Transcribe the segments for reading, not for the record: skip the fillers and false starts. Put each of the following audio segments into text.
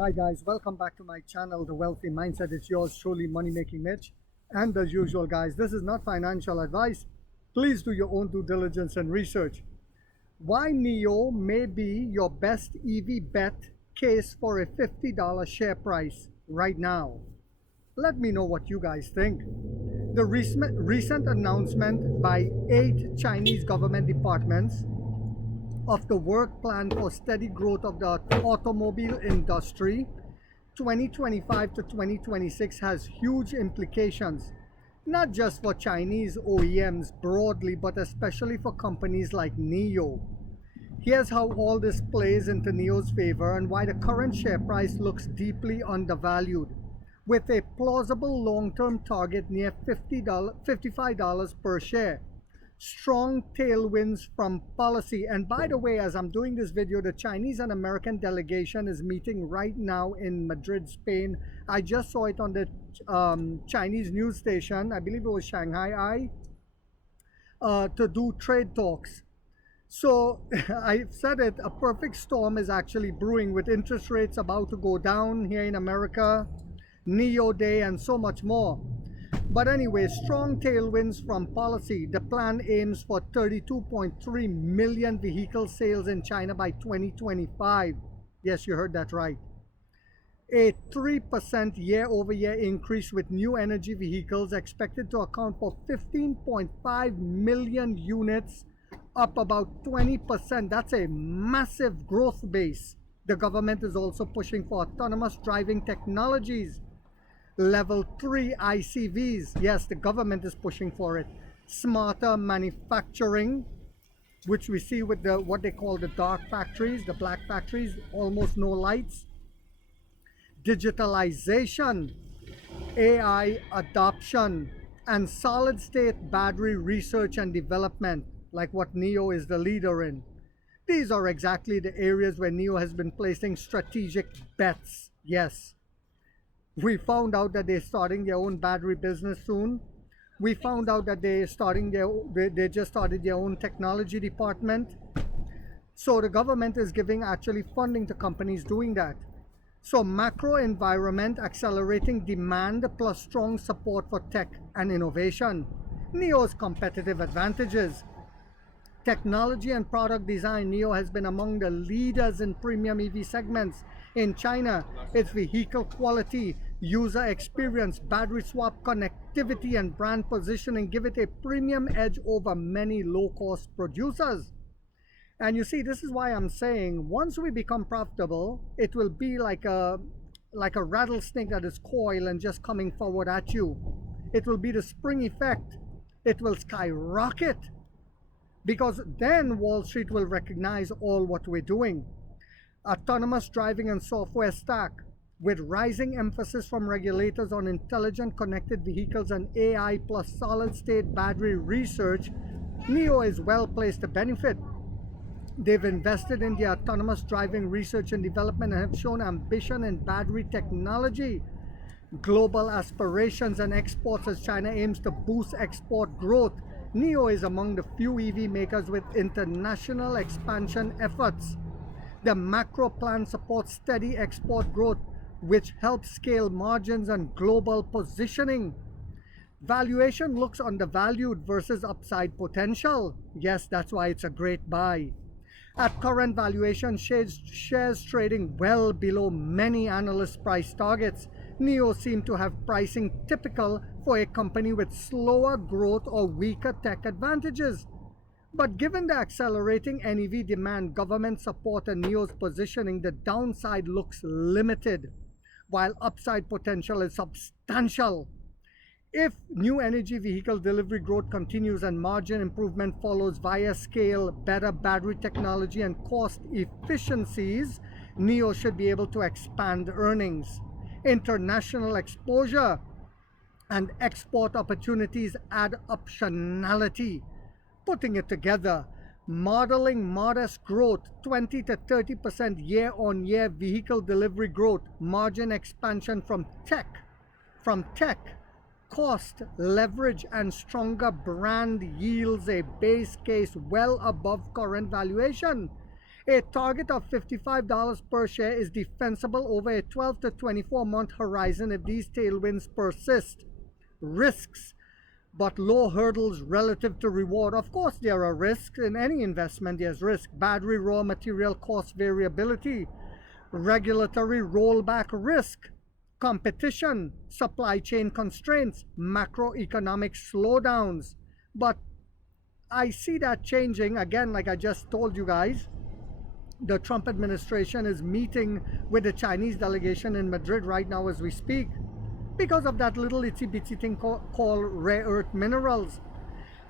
Hi guys, welcome back to my channel, The Wealthy Mindset. It's yours truly, Money Making Mitch. And as usual guys, this is not financial advice. Please do your own due diligence and research. Why NIO may be your best EV bet case for a $50 share price right now. Let me know what you guys think. The recent announcement by 8 Chinese government departments of the work plan for steady growth of the automobile industry 2025 to 2026 has huge implications, not just for Chinese OEMs broadly, but especially for companies like NIO. Here's how all this plays into NIO's favor and why the current share price looks deeply undervalued, with a plausible long-term target near $55 per share. Strong tailwinds from policy. And by the way, as I'm doing this video, the Chinese and American delegation is meeting right now in Madrid, Spain. I just saw it on the Chinese news station, I believe it was Shanghai to do trade talks. So I've said it, a perfect storm is actually brewing, with interest rates about to go down here in America, NIO Day, and so much more. But anyway, strong tailwinds from policy. The plan aims for 32.3 million vehicle sales in China by 2025. Yes, you heard that right. A 3% year-over-year increase, with new energy vehicles expected to account for 15.5 million units, up about 20%. That's a massive growth base. The government is also pushing for autonomous driving technologies. Level 3 ICVs, yes, the government is pushing for it. Smarter manufacturing, which we see with the what they call the dark factories, the black factories, almost no lights. Digitalization, AI adoption, and solid state battery research and development, like what NIO is the leader in. These are exactly the areas where NIO has been placing strategic bets. Yes. We found out that they're starting their own battery business soon. We found out that they just started their own technology department. So the government is giving actually funding to companies doing that. So macro environment, accelerating demand plus strong support for tech and innovation. NIO's competitive advantages. Technology and product design. NIO has been among the leaders in premium EV segments in China. Its vehicle quality, user experience, battery swap connectivity, and brand positioning give it a premium edge over many low-cost producers. And you see, this is why I'm saying once we become profitable, it will be like a rattlesnake that is coiled and just coming forward at you. It will be the spring effect. It will skyrocket, because then Wall Street will recognize all what we're doing. Autonomous driving and software stack, with rising emphasis from regulators on intelligent connected vehicles and AI plus solid state battery research, NIO is well placed to benefit. They've invested in the autonomous driving research and development and have shown ambition in battery technology. Global aspirations and exports, as China aims to boost export growth. NIO is among the few EV makers with international expansion efforts. The macro plan supports steady export growth, which helps scale margins and global positioning. Valuation looks undervalued versus upside potential. Yes, that's why it's a great buy. At current valuation, shares trading well below many analyst price targets. NIO seem to have pricing typical for a company with slower growth or weaker tech advantages. But given the accelerating NEV demand, government support, and NIO's positioning, the downside looks limited, while upside potential is substantial. If new energy vehicle delivery growth continues and margin improvement follows via scale, better battery technology, and cost efficiencies, NIO should be able to expand earnings. International exposure and export opportunities add optionality. Putting it together, modeling modest growth, 20 to 30% year-on-year vehicle delivery growth, margin expansion from tech, cost leverage, and stronger brand yields a base case well above current valuation. A target of $55 per share is defensible over a 12 to 24-month horizon if these tailwinds persist. Risks, but low hurdles relative to reward. Of course, there are risks in any investment. There's risk: battery raw material cost variability, regulatory rollback risk, competition, supply chain constraints, macroeconomic slowdowns. But I see that changing again, like I just told you guys. The Trump administration is meeting with the Chinese delegation in Madrid right now as we speak, because of that little itsy bitsy thing called rare earth minerals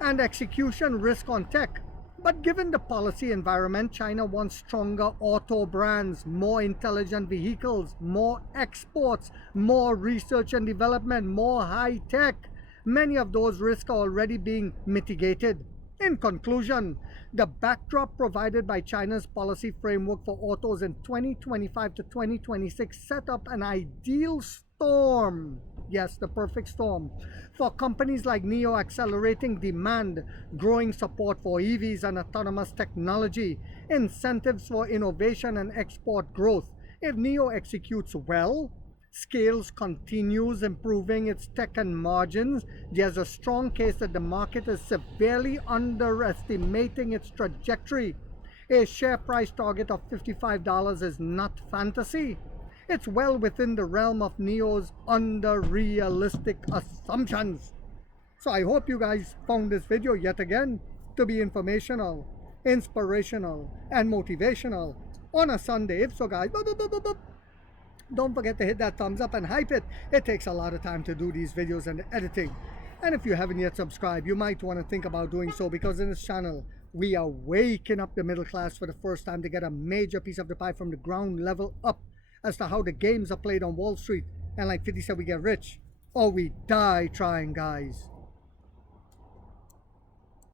and execution risk on tech. But given the policy environment, China wants stronger auto brands, more intelligent vehicles, more exports, more research and development, more high tech. Many of those risks are already being mitigated. In conclusion, the backdrop provided by China's policy framework for autos in 2025 to 2026 set up an ideal storm. Yes, the perfect storm for companies like NIO, accelerating demand, growing support for EVs and autonomous technology, incentives for innovation and export growth. If NIO executes well, scales, continues improving its tech and margins, there's a strong case that the market is severely underestimating its trajectory. A share price target of $55 is not fantasy. It's well within the realm of NIO's under-realistic assumptions. So I hope you guys found this video yet again to be informational, inspirational, and motivational on a Sunday. If so, guys, don't forget to hit that thumbs up and hype it. It takes a lot of time to do these videos and editing. And if you haven't yet subscribed, you might want to think about doing so, because in this channel, we are waking up the middle class for the first time to get a major piece of the pie from the ground level up as to how the games are played on Wall Street. And like 50 said, we get rich or we die trying, guys.